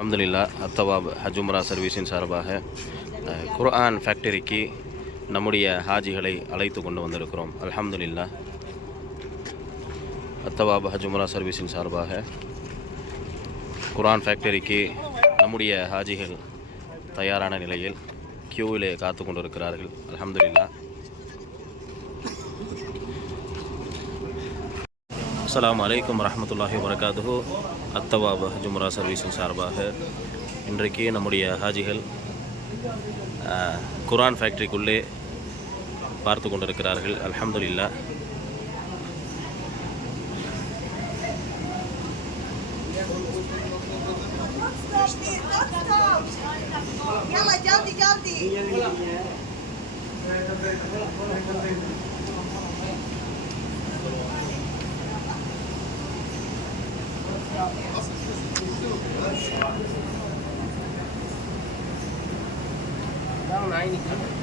அல்ஹம்துலில்லா அத்தவாப் ஹஜ்ஜும்ரா சர்வீஸின் சார்பாக குர்ஆன் ஃபேக்டரிக்கு நம்முடைய ஹாஜிகளை அழைத்து கொண்டு வந்திருக்கிறோம். அல்ஹம்துலில்லா அத்தவாப் ஹஜ்ஜும்ரா சர்வீஸின் சார்பாக குர்ஆன் ஃபேக்டரிக்கு நம்முடைய ஹாஜிகள் தயாரான நிலையில் கியூவிலே காத்து கொண்டிருக்கிறார்கள். அல்ஹம்துலில்லா. அஸ்ஸலாமு அலைக்கும் வரஹ்மத்துல்லாஹி வபரகாத்துஹு. அத்தவாப் ஹஜ்ஜும்ரா சர்வீஸின் சார்பாக இன்றைக்கு நம்முடைய ஹாஜிகள் குர்ஆன் ஃபேக்டரிக்குள்ளே பார்த்து கொண்டிருக்கிறார்கள். அல்ஹம்துலில்லா. يلا جلدي جلدي Down 90.